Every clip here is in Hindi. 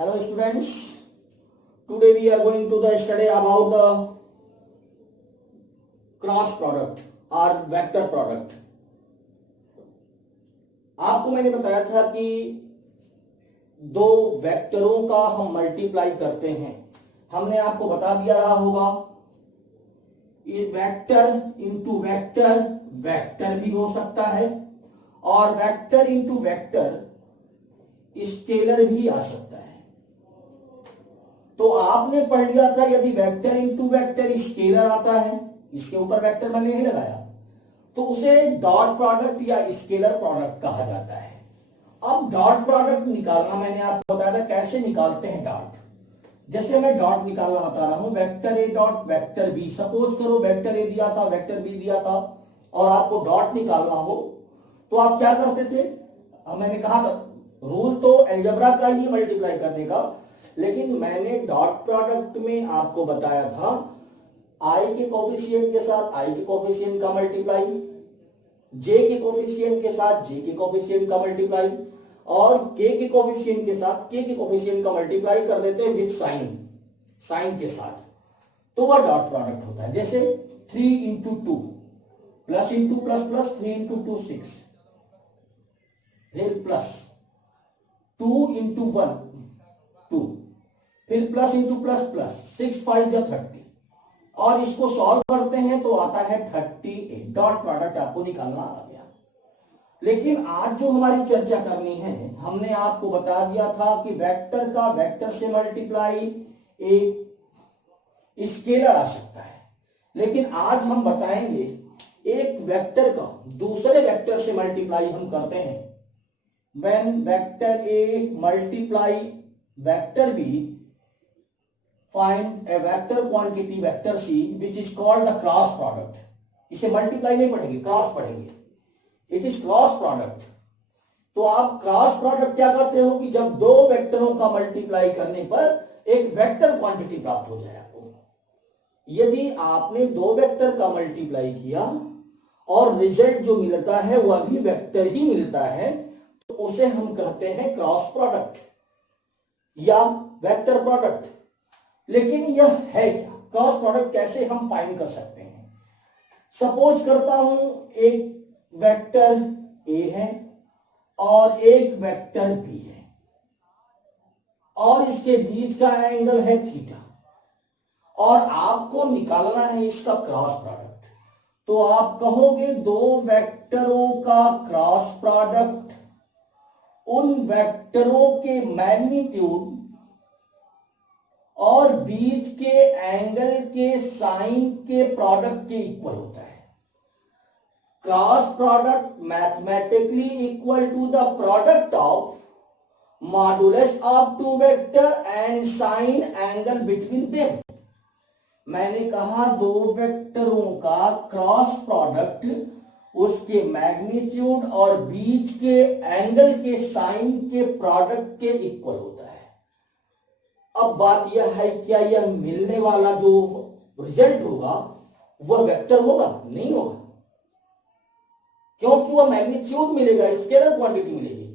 Hello students, today we are going to the study about the cross product or vector product. आपको मैंने बताया था कि दो वेक्टरों का हम मल्टीप्लाई करते हैं. हमने आपको बता दिया रहा होगा ये वेक्टर इंटू वेक्टर वेक्टर भी हो सकता है और वेक्टर इंटू वेक्टर स्केलर भी आ सकता है. तो आपने पढ़ लिया था यदि वेक्टर इंटू वेक्टर स्केलर आता है, इसके ऊपर वेक्टर मैंने नहीं लगाया, तो उसे डॉट प्रोडक्ट या स्केलर प्रोडक्ट कहा जाता है. अब डॉट प्रोडक्ट निकालना मैंने आपको बताया था कैसे निकालते हैं डॉट. जैसे मैं डॉट निकालना बता रहा हूं, vector A dot vector B. Suppose करो वेक्टर ए दिया था, वेक्टर बी दिया था और आपको डॉट निकालना हो तो आप क्या करते थे. मैंने कहा था रूल तो अलजेब्रा का ही मल्टीप्लाई करने का, लेकिन मैंने डॉट प्रोडक्ट में आपको बताया था आई के कोफिशिएंट के साथ आई के कोफिशिएंट का मल्टीप्लाई, जे के कोफिशिएंट के साथ जे के कोफिशिएंट का मल्टीप्लाई और के कोफिशिएंट के साथ के कोफिशिएंट का मल्टीप्लाई कर देते हैं विद साइन के साथ. तो वह डॉट प्रोडक्ट होता है. जैसे 3 into 2 plus into plus plus 3 into 2 6, फिर प्लस 2 इंटू 1 2, फिर प्लस इंटू प्लस प्लस 6 5 जा 30 और इसको सॉल्व करते हैं तो आता है 38. डॉट प्रोडक्ट आपको निकालना आ गया. लेकिन आज जो हमारी चर्चा करनी है, हमने आपको बता दिया था कि वेक्टर का वेक्टर से मल्टीप्लाई एक स्केलर आ सकता है, लेकिन आज हम बताएंगे एक वेक्टर का दूसरे वेक्टर से मल्टीप्लाई हम करते हैं. when vector A multiply vector B, find a vector quantity vector C which is called the cross product. इसे मल्टीप्लाई नहीं पढ़ेंगे, क्रॉस पढ़ेंगे. It is cross product. तो आप क्रॉस प्रोडक्ट क्या करते हो कि जब दो वेक्टरों का मल्टीप्लाई करने पर एक वेक्टर क्वांटिटी प्राप्त हो जाए आपको. यदि आपने दो वेक्टर का मल्टीप्लाई किया और रिजल्ट जो मिलता है वह भी वेक्टर ही मिलता है, तो उसे हम कहते हैं क्रॉस प्रोडक्ट या वेक्टर प्रोडक्ट. लेकिन यह है क्या, क्रॉस प्रोडक्ट कैसे हम फाइंड कर सकते हैं. सपोज करता हूं एक वेक्टर ए है और एक वेक्टर बी है और इसके बीच का एंगल है थीटा और आपको निकालना है इसका क्रॉस प्रोडक्ट. तो आप कहोगे दो वेक्टरों का क्रॉस प्रोडक्ट उन वेक्टरों के मैग्नीट्यूड और बीच के एंगल के साइन के प्रोडक्ट के इक्वल होता है. Cross product mathematically equal to the product of modulus of two vector and sine angle between them. मैंने कहा दो वेक्टरों का क्रॉस प्रोडक्ट उसके मैग्नीट्यूड और बीच के एंगल के साइन के प्रोडक्ट के इक्वल होता है. अब बात यह है क्या यह मिलने वाला जो रिजल्ट होगा वह वेक्टर होगा? नहीं होगा, क्योंकि वह मैग्नीट्यूड मिलेगा, स्केलर क्वांटिटी मिलेगी.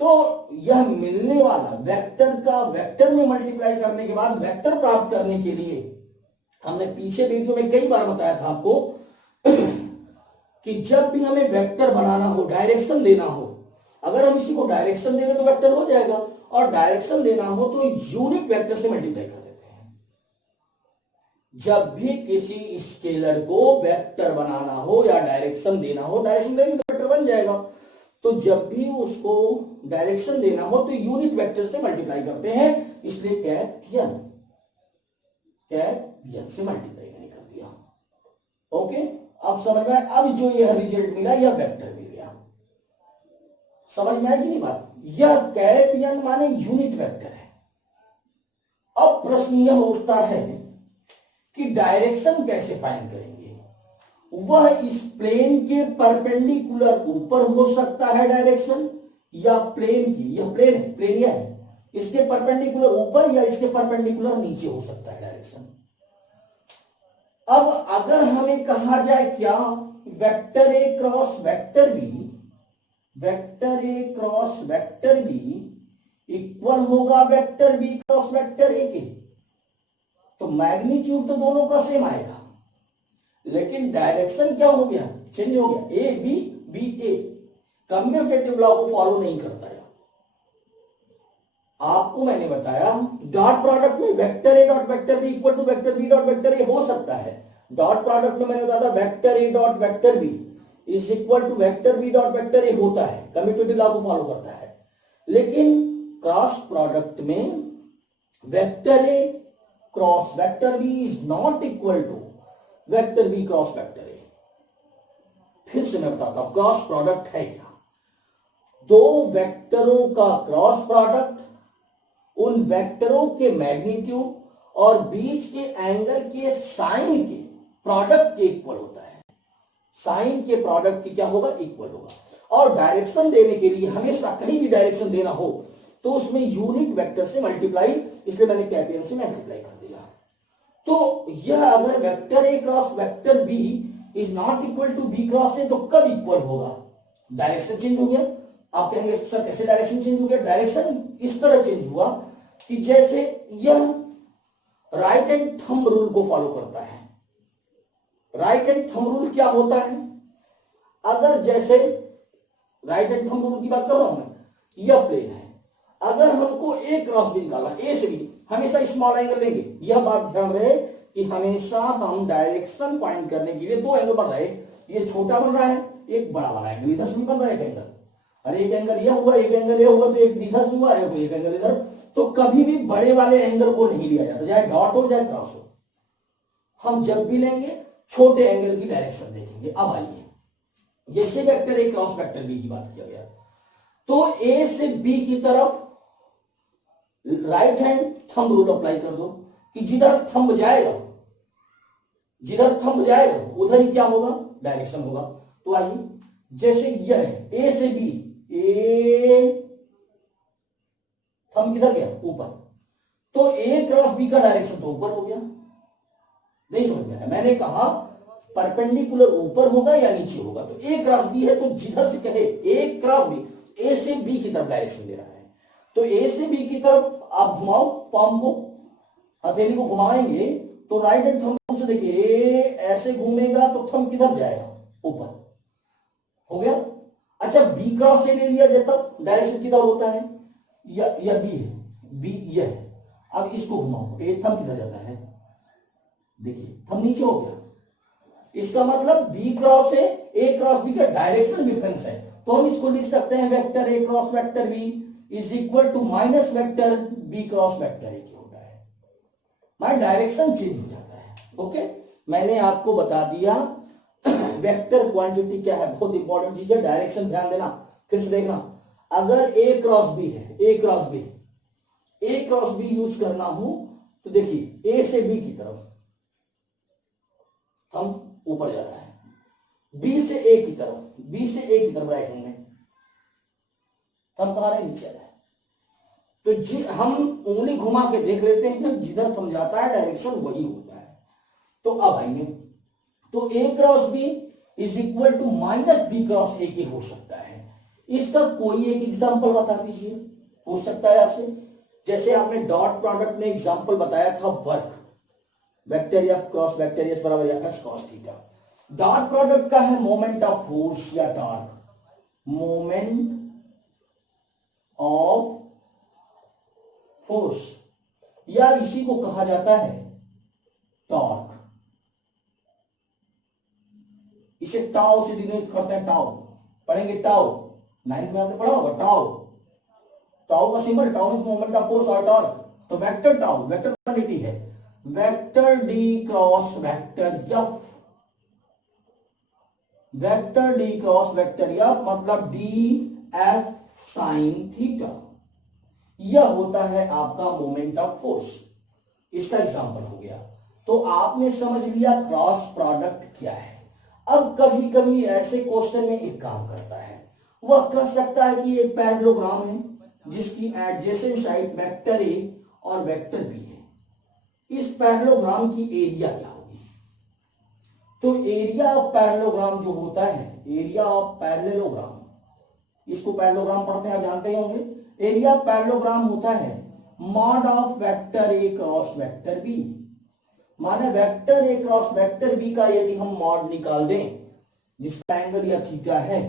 तो यह मिलने वाला वेक्टर का वेक्टर में मल्टीप्लाई करने के बाद वेक्टर प्राप्त करने के लिए हमने पीछे वीडियो में कई बार बताया था आपको कि जब भी हमें वेक्टर बनाना हो, डायरेक्शन देना हो, अगर हम इसी को डायरेक्शन देंगे तो वेक्टर हो जाएगा और डायरेक्शन देना हो तो यूनिट वेक्टर से मल्टीप्लाई कर देते हैं. जब भी किसी स्केलर को वेक्टर बनाना हो या डायरेक्शन देना हो, डायरेक्शन देंगे तो वेक्टर बन जाएगा. तो जब भी उसको डायरेक्शन देना हो तो यूनिट वेक्टर से मल्टीप्लाई करते हैं, इसलिए कैपियन से मल्टीप्लाई मैंने कर दिया. ओके, अब समझ में. अब जो यह रिजल्ट मिला यह वेक्टर मिल गया. समझ में आई कि नहीं बात. यह कैपियन माने यूनिट वेक्टर है. अब प्रश्न यह उठता है कि डायरेक्शन कैसे फाइंड करेंगे. वह इस प्लेन के परपेंडिकुलर ऊपर हो सकता है डायरेक्शन या प्लेन की, यह प्लेन है, प्लेन यह है, इसके परपेंडिकुलर ऊपर या इसके परपेंडिकुलर नीचे हो सकता है डायरेक्शन. अब अगर हमें कहा जाए क्या vector A cross vector B, vector A cross vector B equal होगा vector B cross vector A के। तो मैग्नीट्यूड तो दोनों का सेम आएगा, लेकिन डायरेक्शन क्या हो गया, चेंज हो गया, A B B A. Commutative law को फॉलो नहीं करता है। आपको मैंने बताया डॉट प्रोडक्ट में vector A dot vector B equal to vector B dot vector A हो सकता है। डॉट प्रोडक्ट में मैंने बताया vector A dot vector B is equal to vector B dot vector A होता है, कम्यूटेटिव लॉ को फॉलो करता है। लेकिन क्रॉस प्रोडक्ट में vector A cross vector B is not equal to vector B cross vector A. फिर से मैं बताता हूं क्रॉस प्रोडक्ट है क्या, दो वेक्टरों का क्रॉस प्रोडक्ट उन वेक्टरों के मैग्नीट्यूड और बीच के एंगल के साइन के प्रोडक्ट के इक्वल होता है। साइन के प्रोडक्ट की क्या होगा, इक्वल होगा। और डायरेक्शन देने के लिए हमेशा कहीं भी डायरेक्शन देना हो तो उसमें यूनिट वेक्टर से मल्टीप्लाई, इसलिए मैंने कैपिटल से मल्टीप्लाई कर दिया। तो यह अगर vector A cross vector B is not equal to B cross A तो कब इक्वल होगा, डायरेक्शन चेंज हो गया। आप कहेंगे सर कैसे डायरेक्शन चेंज हो गया, डायरेक्शन इस तरह चेंज हुआ कि जैसे यह राइट हैंड थंब रूल को फॉलो करता है। राइट हैंड थंब रूल क्या होता है, अगर जैसे राइट हैंड थंब रूल की बात कर रहा हूं मैं, यह प्लेन है, अगर हमको ए क्रॉस बी निकालना, ए से बी, हमेशा स्मॉल एंगल लेंगे। यह बात ध्यान रहे कि हमेशा हम डायरेक्शन फाइंड करने के लिए दो एंगल बन रहा है, ये छोटा बन रहा है, एक बड़ा वाला एंगल इधर से भी बन रहा है एक एंगल, और एक एंगल यह हुआ, एक एंगल यह हुआ, तो एक इधर से हुआ, एक एंगल इधर। तो कभी भी बड़े वाले एंगल को नहीं लिया जाता, चाहे डॉट हो चाहे क्रॉस हो। हम जब भी लेंगे छोटे एंगल की डायरेक्शन देखेंगे। अब आइए, जैसे vector A cross vector B की बात किया गया, तो ए से बी की तरफ right hand thumb rule apply कर दो कि जिधर थंब जाएगा उधर ही क्या होगा, डायरेक्शन होगा। तो आइए, जैसे यह है ए से बी, ए थंब किधर गया, ऊपर, तो ए क्रॉस बी का डायरेक्शन तो ऊपर हो गया। नहीं समझ में आया, मैंने कहा परपेंडिकुलर ऊपर होगा या नीचे होगा। तो ए क्रॉस बी है, तो जिधर से कहे ए क्रॉस बी, ए से बी की तरफ डायरेक्शन दे रहा है, तो ए से बी की तरफ आप घुमाओ पाम को, हथेली को घुमाएंगे तो राइट हैंड थंब से देखिए ए ऐसे घूमेगा तो थंब किधर जाएगा, ऊपर। हो गया। अच्छा, बी क्रॉस से ले लिया जाता, डायरेक्शन किधर होता है, या बी है, बी यह है। अब इसको घुमाओ, ए थंब किधर जाता है, देखिए थंब नीचे हो गया। इसका मतलब बी क्रॉस से ए क्रॉस बी का डायरेक्शन डिफरेंस है, तो हम इसको लिख सकते हैं vector A cross vector B is equal to minus vector B cross vector A की होता है। माय डायरेक्शन चेंज हो जाता है। ओके, मैंने आपको बता दिया वेक्टर क्वांटिटी क्या है, बहुत इंपॉर्टेंट चीज है, डायरेक्शन ध्यान देना। फिर से देखना, अगर ए क्रॉस बी है, ए क्रॉस बी यूज करना हो तो देखिए ए से बी की तरफ हम ऊपर जा रहा है, बी से ए की तरफ राइट हैंड में हम कहा रहे नीचे आ रहा है। तो हम उंगली घुमा के देख लेते हैं, जिधर थम जाता है डायरेक्शन वही होता है। तो अब आइए, तो A cross B is equal to minus B cross A की हो सकता है। इसका कोई एक एग्जांपल बता दीजिए, हो सकता है आपसे। जैसे आपने डॉट प्रोडक्ट में एग्जांपल बताया था work, vector F cross vector S बराबर या S cos theta. Dot product का है मोमेंट ऑफ फोर्स या टॉर्क, मोमेंट ऑफ फोर्स, या इसी को कहा जाता है टॉर्क। इसे टाउ से डिनोट करते हैं, टाउ पढ़ेंगे, टाउ 9th में आपने पढ़ा होगा। टाउ का symbol, tau means moment of force और टॉर्क। तो वेक्टर टाउ वेक्टर क्वांटिटी है, vector D cross vector F, vector D cross vector F मतलब डी एफ साइन थीटा, यह होता है आपका मोमेंट ऑफ फोर्स। इसका एग्जांपल हो गया। तो आपने समझ लिया क्रॉस प्रोडक्ट क्या है। अब कभी कभी ऐसे क्वेश्चन में एक काम करता है, वह कह सकता है कि एक पैरेललोग्राम है जिसकी एडजेसेंट साइड वेक्टर ए और वेक्टर बी है। इस पैरेललोग्राम की एरिया क्या होगी? तो एरिया ऑफ पैरेललोग्राम जो होता है, एरिया ऑफ पैरेललोग्राम इसको पैरेललोग्राम पढ़ते हैं, आप जानते ही होंगे। एरिया पैरेललोग्राम होता है mod of vector A cross vector B. माने vector A cross vector B का यदि हम मॉड निकाल दें जिसका एंगल या थीटा है,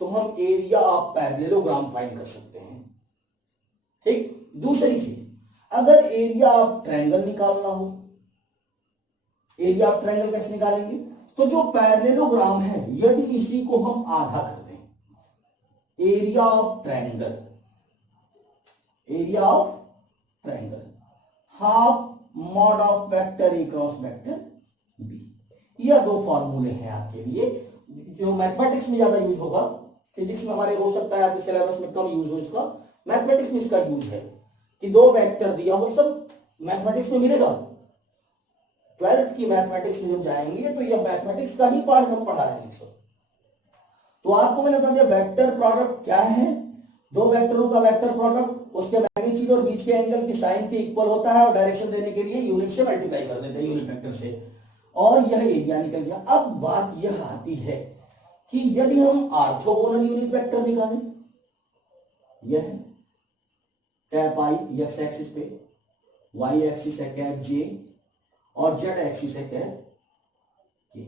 तो हम एरिया ऑफ पैरेललोग्राम फाइंड कर सकते हैं। ठीक, दूसरी चीज, अगर एरिया ऑफ ट्रायंगल निकालना हो, एरिया ऑफ ट्रायंगल कैसे निकालेंगे? तो जो पैरेललोग्राम है यदि इसी को हम आधा कर दें, area of triangle, area of triangle half mod of vector A cross vector B. यह दो फॉर्मूले हैं आपके लिए जो मैथमेटिक्स में ज्यादा यूज होगा। फिजिक्स में हमारे हो सकता है आपके सिलेबस में कम यूज हो इसका, मैथमेटिक्स में इसका यूज है कि दो वेक्टर दिया हो, सब मैथमेटिक्स में मिलेगा। 12th की मैथमेटिक्स में जब जाएंगे तो यह मैथमेटिक्स का ही पार्ट हम पढ़ा रहे हैं सब। तो आपको मैंने बता दिया वेक्टर प्रोडक्ट क्या है, दो वेक्टरों का वेक्टर प्रोडक्ट उसके मैग्नीट्यूड और बीच के एंगल की साइन के इक्वल होता है और डायरेक्शन देने के लिए यूनिट से मल्टीप्लाई कर देते हैं, यूनिट वेक्टर से, और यह एरिया निकल गया। अब बात यह आती है कि यदि हम ऑर्थोगोनल यूनिट वेक्टर निकालें, यह है कैप आई एक्स एक्सिस पे, वाई एक्सिस है कैप जे और जेड एक्सिस है कैप के,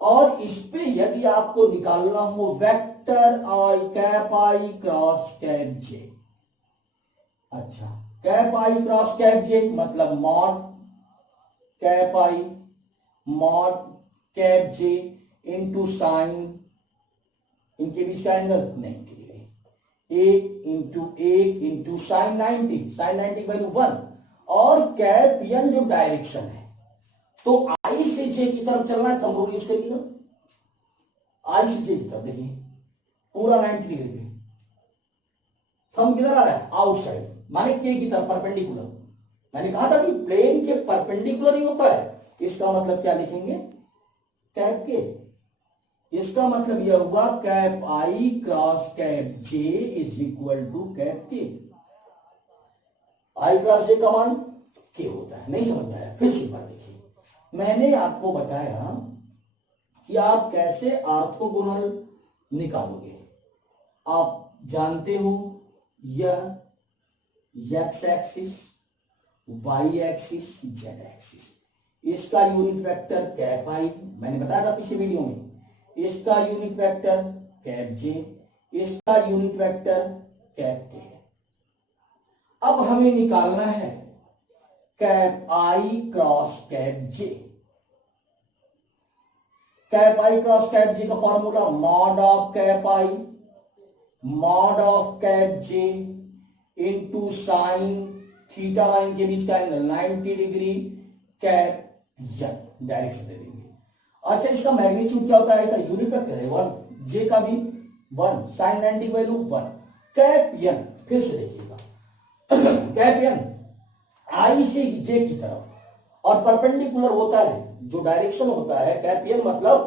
और इस पे यदि आपको निकालना हो vector I cap I cross cap जे। अच्छा, कैप आई क्रॉस कैप जे मतलब mod cap I mod cap J into sign, इनके बीच का एंगल नहीं, एक इंटू साइन 90, साइन 90 की वैल्यू 1, और कैप एन जो डायरेक्शन है, तो आई से जे की तरफ चलना है, थंब रूल यूज करिएगा, आई से जे की तरफ, देखिए पूरा 90 डिग्री पे थंब किधर आ रहा है, आउटसाइड, माने के की तरफ परपेंडिकुलर। मैंने कहा था कि प्लेन के परपेंडिकुलर ही होता है, इसका मतलब क्या लिखेंगे, कैप के। इसका मतलब यह हुआ cap I cross cap J is equal to cap K. I cross जे का मान के होता है, नहीं समझ में आया? फिर से बात देखिए, मैंने आपको बताया कि आप कैसे ऑर्थोगोनल निकालोगे। आप जानते हो यह X axis, Y axis, Z axis, इसका यूनिट वेक्टर कैप आई, मैंने बताया था पिछले वीडियो में, इसका यूनिट वेक्टर कैप जे, इसका यूनिट वेक्टर कैप के। अब हमें निकालना है cap I cross cap J. Cap I cross cap J का formula mod of cap I mod of cap J into sine theta line के बीच का angle 90 degree cap N, direction दे देंगे। अच्छा, इसका मैग्नीट्यूड क्या होता है, इसका यूनिट वेक्टर है 1, जे का भी 1, साइन 90 वैल्यू 1, कैप एन। फिर से देखिएगा कैप एन आई से जे की तरफ और परपेंडिकुलर होता है, जो डायरेक्शन होता है कैप एन मतलब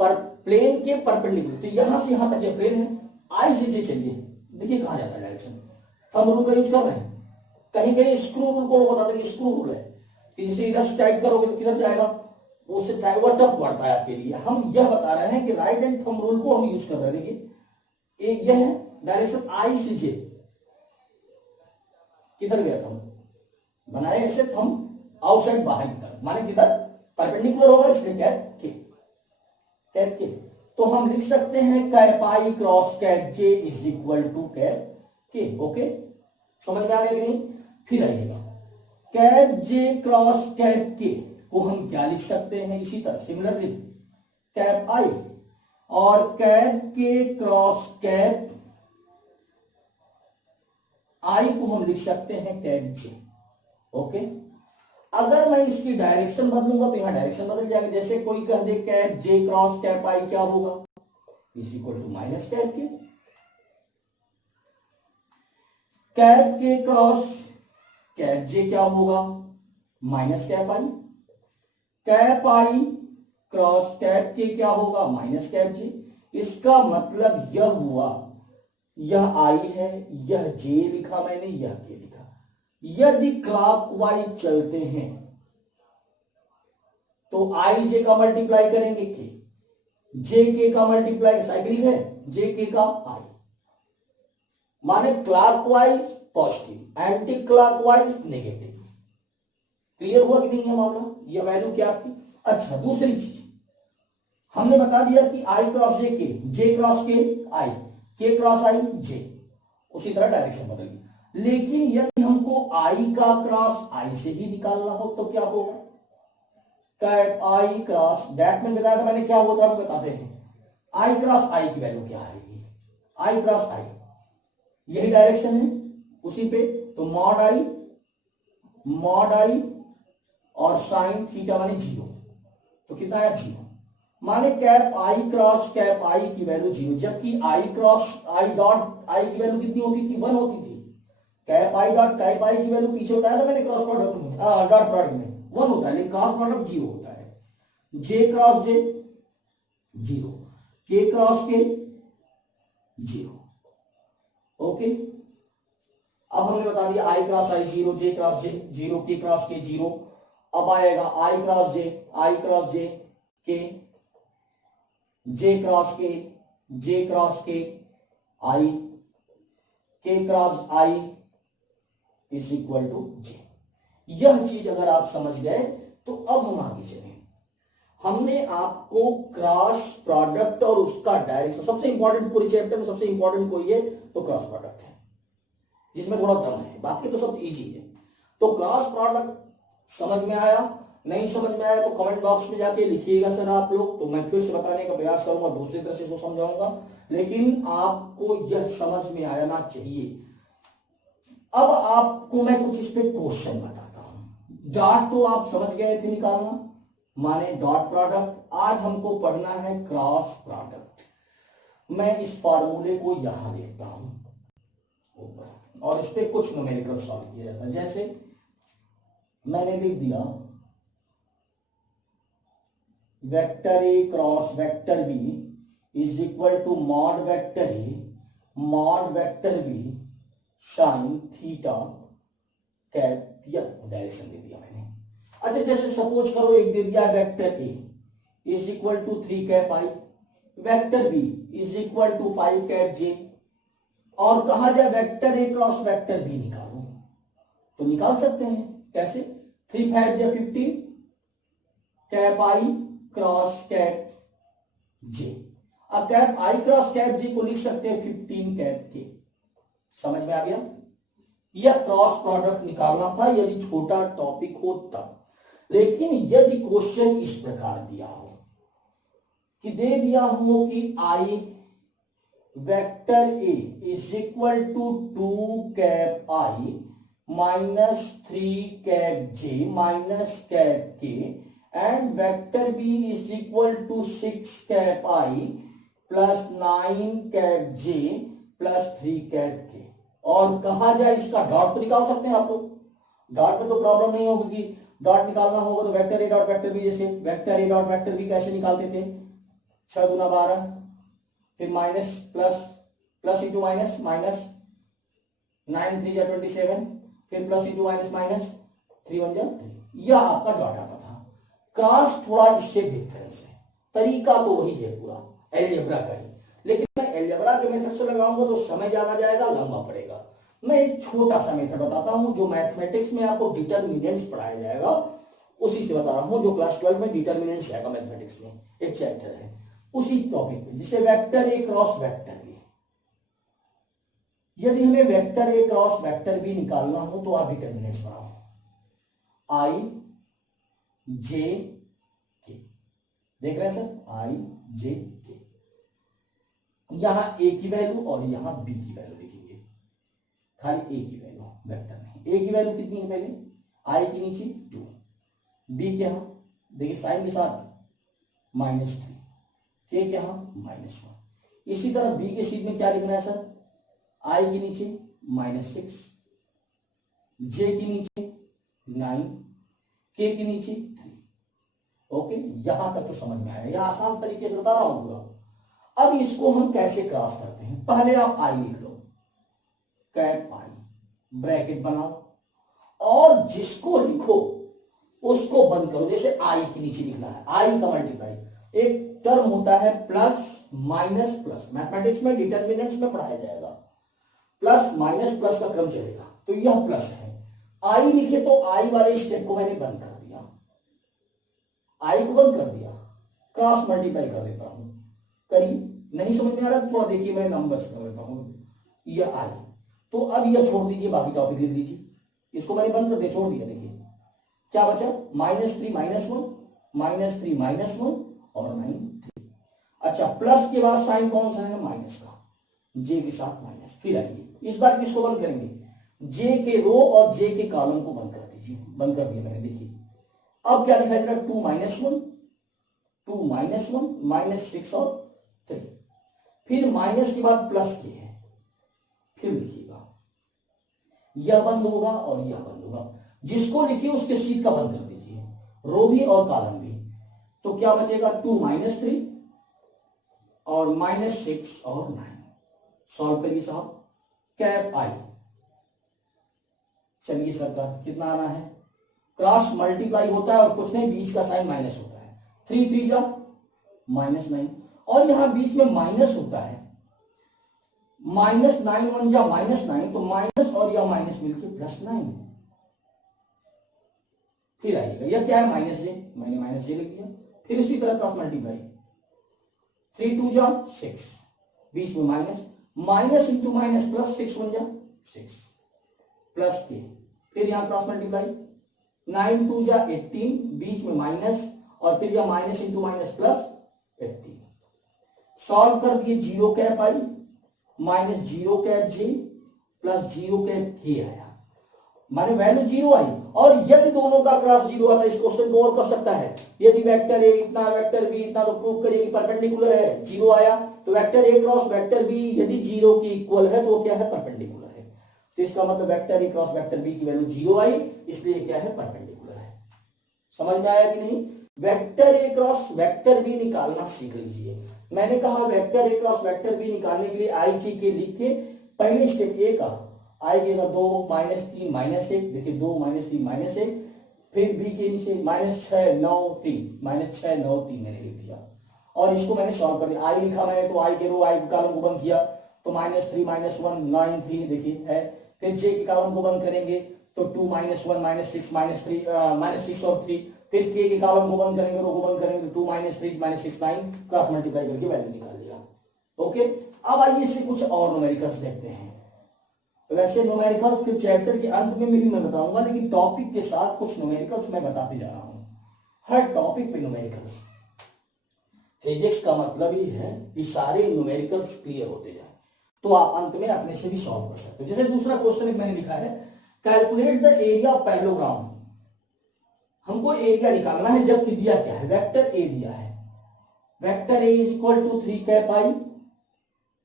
पर प्लेन के परपेंडिकुलर, तो यहां से यहां तक ये प्लेन है, आई से जे चलिए, देखिए कहां जाता है डायरेक्शन। हम रूल का यूज कर रहे हैं, कहीं कहीं स्क्रू रूल को बता देंगे, स्क्रू रूल है कि जैसे इधर से टाइट करोगे तो किधर जाएगा, उससे टाइवर्ट अप बढ़ता है आपके लिए। हम यह बता रहे हैं कि राइट हैंड थंब रूल को हम यूज कर रहे हैं। देखिए एक यह है डायरेक्शन आई से जे, किधर गया थंब, बनाए ऐसे थंब आउटसाइड बाहर की तरफ, माने किधर परपेंडिकुलर होगा, इसलिए कैप के, कैप के। तो हम लिख सकते हैं cap I cross cap J is equal to cap K. Okay, समझ में आ गया कि नहीं? फिर आइएगा कैप जे क्रॉस कैप के को हम क्या लिख सकते हैं, इसी तरह सिमिलरली कैप आई और कैप के क्रॉस कैप आई को हम लिख सकते हैं कैप जे। ओके, अगर मैं इसकी डायरेक्शन बदलूंगा तो यहां डायरेक्शन बदल जाएगा। जैसे कोई कह दे cap J cross cap I क्या होगा, is equal to minus cap K. Cap K cross cap J क्या होगा, minus cap I. Cap I cross cap K क्या होगा, माइनस कैप जे। इसका मतलब यह हुआ, यह आई है, यह जे लिखा मैंने, यह के लिखा। यदि क्लॉकवाइज चलते हैं तो आई जे का मल्टीप्लाई करेंगे के, जे के का मल्टीप्लाई साइक्लिक है, जे के का आई, माने clockwise positive, anti clockwise negative. Clear हुआ कि नहीं है मामला? ये वैल्यू क्या थी? अच्छा, दूसरी चीज हमने बता दिया कि आई क्रॉस जे के, जे cross K I, K cross आई जे, उसी तरह डायरेक्शन बदल गई। लेकिन यदि हमको आई का क्रॉस आई से ही निकालना हो तो क्या होगा? कैप आई क्रॉस, दैट में बताया था मैंने क्या होता है, बताते हैं। आई क्रॉस आई की वैल्यू क्या आएगी? आई क्रॉस आई, यही डायरेक्शन है उसी पे, तो मॉड आई और साइन थीटा माने जीरो, तो कितना है? जीरो। माने कैप आई क्रॉस कैप आई की वैल्यू जीरो, जबकि आई क्रॉस आई डॉट आई की वैल्यू कितनी होती थी? 1 होती थी। कैप आई डॉट कैप आई की वैल्यू पीछे बताया था मैंने क्रॉस प्रोडक्ट में, डॉट प्रोडक्ट में 1 होता है, लेकिन क्रॉस प्रोडक्ट जीरो होता है। जे क्रॉस जे जीरो, के क्रॉस के जीरो। ओके, अब हमने बता दिया आई क्रॉस आई जीरो, जे क्रॉस जे जीरो, के क्रॉस के जीरो। अब आएगा आई क्रॉस जे के, जे cross K I, K cross I is equal to J. यह चीज अगर आप समझ गए तो अब हम आगे चलें। हमने आपको क्रॉस प्रोडक्ट और उसका डायरेक्शन, सबसे इंपॉर्टेंट पूरी चैप्टर में सबसे इंपॉर्टेंट कोई है तो क्रॉस प्रोडक्ट है, जिसमें थोड़ा दम है, बाकी तो सब इजी है। तो क्रॉस प्रोडक्ट समझ में आया? नहीं समझ में आया तो कमेंट बॉक्स में जाके लिखिएगा सर आप लोग, तो मैं फिर से बताने का प्रयास करूंगा, दूसरी तरह से इसको समझाऊंगा, लेकिन आपको यह समझ में आना चाहिए। अब आपको मैं कुछ इस पे क्वेश्चन बताता हूं। डॉट तो आप समझ गए थे निकालना, माने डॉट प्रोडक्ट। आज हमको पढ़ना है क्रॉस प्रोडक्ट। मैं इस फार्मूले को यहां लिखता हूं ऊपर, और इस पे कुछ न्यूमेरिकल सॉल्व किया जाता है। जैसे मैंने लिख दिया vector A cross vector B is equal to mod vector B sine theta cap, या डायरेक्शन दे दिया मैंने। अच्छा, जैसे सपोज करो एक दे दिया vector A is equal to 3 cap I, vector B is equal to 5 cap J, और कहा जाए vector A cross vector B निकालो, तो निकाल सकते हैं। कैसे? 3 5 J 15 cap I cross cap J. अब कैप आई क्रॉस कैप जे को लिख सकते हैं 15 कैप के। समझ में आ गया? यह क्रॉस प्रोडक्ट निकालना था यदि छोटा टॉपिक हो तब। लेकिन यदि क्वेश्चन इस प्रकार दिया हो कि दे दिया हो कि आई vector A is equal to 2 cap I minus 3 cap J minus cap K, and vector B is equal to 6 cap I plus 9 cap J plus 3 cap K, और कहा जाए इसका डॉट तो निकाल सकते हैं आप लोग, डॉट में तो प्रॉब्लम नहीं होगी कि डॉट निकालना होगा तो vector A dot vector B, जैसे vector A dot vector B कैसे निकालते थे? 6 गुना 12, फिर माइनस प्लस इंटू माइनस, 9 3 जा 27, फिर प्लस इंटू माइनस माइनस, 3 1 जा 3, यह आपका डॉट आता था। क्रॉस थोड़ा इससे डिफरेंस है, तरीका तो वही है पूरा एलजेब्रा का ही, लेकिन मैं एलजेब्रा के मेथड से लगाऊंगा तो समय ज्यादा जाएगा, लंबा पड़ेगा। मैं एक छोटा सा मेथड बताता हूं जो मैथमेटिक्स में आपको डिटरमिनेंट्स पढ़ाया जाएगा, उसी से बता रहा हूं, जो क्लास 12 में डिटरमिनेंट्स आएगा मैथमेटिक्स में, एक चैप्टर है उसी टॉपिक पे, जिसे vector A cross vector B. यदि हमें vector A cross vector B निकालना हो तो आप डिटरमिनेंट्स बनाओ, आई जे के, देख रहे हैं सर, आई जे के, यहां ए की वैल्यू और यहां बी की वैल्यू लिखेंगे, खाली ए की वैल्यू वेक्टर में। ए की वैल्यू कितनी है? पहले आई के नीचे 2, बी के यहां देखिए साइन के साथ -3, के यहां -1। इसी तरह बी के सीध में क्या लिखना है सर? आई के नीचे -6, जे के नीचे 9, के नीचे 3। ओके, यहां तक तो समझ में आया, यह आसान तरीके से बता रहा हूं पूरा। अब इसको हम कैसे क्रॉस करते हैं? पहले आप आई लिख लो, कैप आई, ब्रैकेट बनाओ, और जिसको लिखो उसको बंद करो। जैसे आई के नीचे लिखना है, आई का मल्टीप्लाई, एक टर्म होता है प्लस माइनस प्लस, मैथमेटिक्स में डिटरमिनेंट्स में पढ़ाया जाएगा, प्लस माइनस प्लस का क्रम चलेगा। तो यह प्लस है, आई लिखे तो आई वाले स्टेप को मैंने बंद कर दिया, आई को बंद कर दिया, क्रॉस मल्टीप्लाई कर देता हूं, करिए। नहीं समझ में आ रहा थोड़ा देखिए, मैं नंबर्स कर देता हूं, यह आई। तो अब यह छोड़ दीजिए, बाकी टॉपिक लिख लीजिए, इसको मैंने बंद कर दिया, छोड़ दिया। देखिए क्या बचा, -3 -1 -3 और 9 3। अच्छा, प्लस के बाद साइन कौन सा है, माइनस का, जे के साथ माइनस। फिर आइए इस बार किसको बंद करेंगे, जे के रो और जे के कॉलम को बंद कर दीजिए, बंद कर दिया मैंने। देखिए अब क्या दिखाई दे रहा है, 2 -1 -6 और 3। फिर माइनस के बाद प्लस के है, फिर लिखिएगा, यह बंद होगा और यह बंद होगा। जिसको लिखिए उसके सीट का बंद कर दीजिए, रो भी और कॉलम भी। तो क्या बचेगा, 2 -3 और -6 और 9। सॉल्व करिए साहब, कैप आई। चलिए सरकार, कितना आना है, क्रॉस मल्टीप्लाई होता है और कुछ नहीं, बीच का साइन माइनस होता है, 3 3 जा -9, और यहां बीच में माइनस होता है, -9 1 जा -9, तो माइनस और यह माइनस मिलकर +9। फिर आइएगा, यह क्या है, -j, मैंने -j लिख दिया। फिर इसी तरह क्रॉस मल्टीप्लाई, 3 2 जा 6, बीच में minus, minus into minus plus, 6 1 जा 6 प्लस के। फिर यहां क्रॉस मल्टीप्लाई, 9 2 जा 18, बीच में माइनस, और फिर यह minus into minus plus 18। Solve कर दिए, 0 cap I minus 0 cap J plus 0 cap के आया, माने वैल्यू 0 आई। और यदि दोनों का क्रॉस 0 आता है, इस क्वेश्चन को और कर सकता है, यदि वेक्टर ए इतना वेक्टर बी इतना, तो प्रूव करिए कि परपेंडिकुलर है, 0 आया तो vector A cross vector B यदि 0 की इक्वल है तो वो क्या है, परपेंडिकुलर है। तो इसका मतलब vector A cross vector B की वैल्यू 0 आई, इसलिए क्या है, परपेंडिकुलर है। समझ में आया कि नहीं, vector A cross vector B निकालना सीख लीजिए। मैंने कहा vector A cross vector B निकालने के लिए आई जी के लिख के, पहले स्टेप ए का आइएगा 2 -3 -1, देखिए 2 -3 -1, फिर बी के नीचे -6 9 3 -6 9 3 मैंने लिख दिया, और इसको मैंने सॉल्व कर दिया। आई लिखा मैंने तो आई के रो आई कॉलम को बंद किया, तो -3 -1 9 3 देखिए है। फिर जे के कॉलम को बंद करेंगे तो 2 -1 -6 -3 -6 और 3। फिर के के कॉलम को बंद करेंगे, रो को बंद करेंगे, तो 2 -3 -6 9, क्रॉस मल्टीप्लाई करके वैल्यू निकाल लिया। ओके, अब आइए इससे कुछ और न्यूमेरिकल्स देखते हैं। वैसे न्यूमेरिकल्स फिर चैप्टर के अंत में भी मैं बताऊंगा, लेकिन टॉपिक के साथ कुछ न्यूमेरिकल्स मैं बताते जा रहा हूं, हर टॉपिक पे न्यूमेरिकल्स। फिजिक्स का मतलब ही है कि सारे न्यूमेरिकल्स क्लियर होते जाए, तो आप अंत में अपने से भी सॉल्व कर सकते हो। जैसे दूसरा क्वेश्चन मैंने लिखा है, calculate the area of parallelogram. हमको एरिया निकालना है, जबकि दिया क्या है, वेक्टर ए दिया है, vector A equal to 3 cap I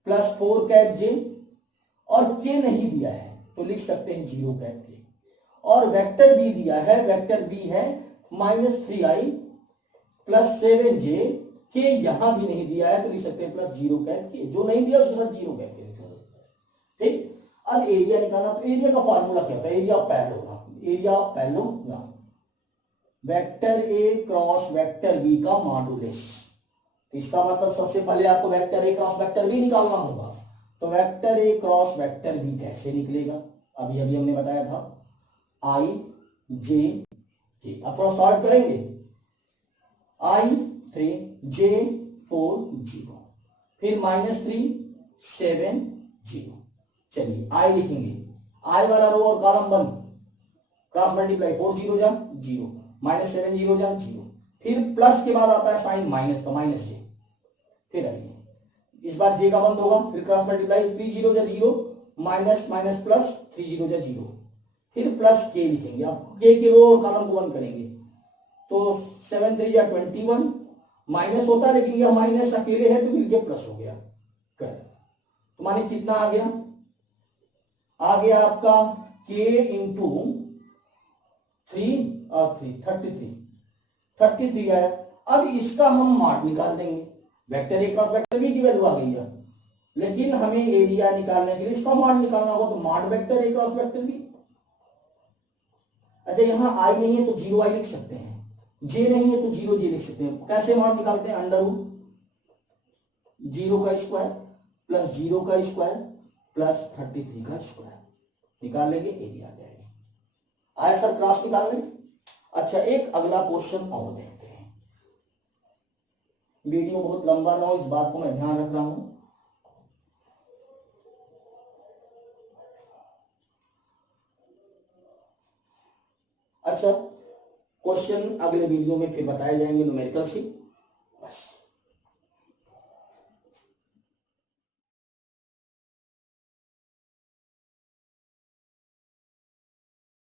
plus 4 cap J, और के नहीं दिया है तो लिख सकते हैं 0 कैप के। और वेक्टर बी दिया है, वेक्टर बी है -3i प्लस 7j, के यहां भी नहीं दिया है तो लिख सकते हैं +0 कैप के, जो नहीं दिया उसके साथ 0 कैप के लिख सकते हैं। ठीक, अब एरिया निकालना, तो एरिया का फॉर्मूला क्या होता है, area of parallelogram, area of parallelogram vector A cross vector B का मॉडुलस। इसका मतलब सबसे पहले आपको vector A cross vector B निकालना होगा, तो vector A cross vector B कैसे निकलेगा, अभी अभी हमने बताया था, आई जे के। अब थोड़ा सॉल्व करेंगे, आई 3 जे 4 0, फिर -3 7 0। चलिए आई लिखेंगे, आई वाला रो और कॉलम बंद, क्रॉस मल्टीप्लाई 4 0 जा 0, -7 0 जा 0, फिर प्लस के बाद आता है साइन माइनस का, -j। फिर आइए इस बार जे का बंद होगा, फिर क्रॉस मल्टीप्लाई 3 0 जा 0, माइनस माइनस प्लस 3 0 जा 0, फिर प्लस के लिखेंगे। अब के रो और कॉलम को बंद करेंगे, तो 7 3 जा 21, माइनस होता है लेकिन यह माइनस अकेले है तो मिल के प्लस हो गया। तो माने कितना आ गया, आ गया आपका के इंटू 3 और 3 33 आया। अब इसका हम मॉड निकाल देंगे, vector A cross vector B की वैल्यू आ गई है, लेकिन हमें एरिया निकालने के लिए इसका मॉड निकालना होगा, तो mod vector A cross vector B. अच्छा, यहां आई नहीं है तो 0i लिख सकते हैं, जे नहीं है तो 0j लिख सकते हैं। कैसे मॉड निकालते हैं, अंडर रूट 0 का स्क्वायर प्लस 0 का स्क्वायर प्लस 33 का स्क्वायर निकाल लेंगे, एरिया आ जाएगा। आया सर क्लास निकालने? अच्छा, एक अगला क्वेश्चन और देखते हैं। वीडियो बहुत लंबा ना हो, इस बात को मैं ध्यान रख रहा हूं। अच्छा, क्वेश्चन अगले वीडियो में फिर बताए जाएंगे न्यूमेरिकल से।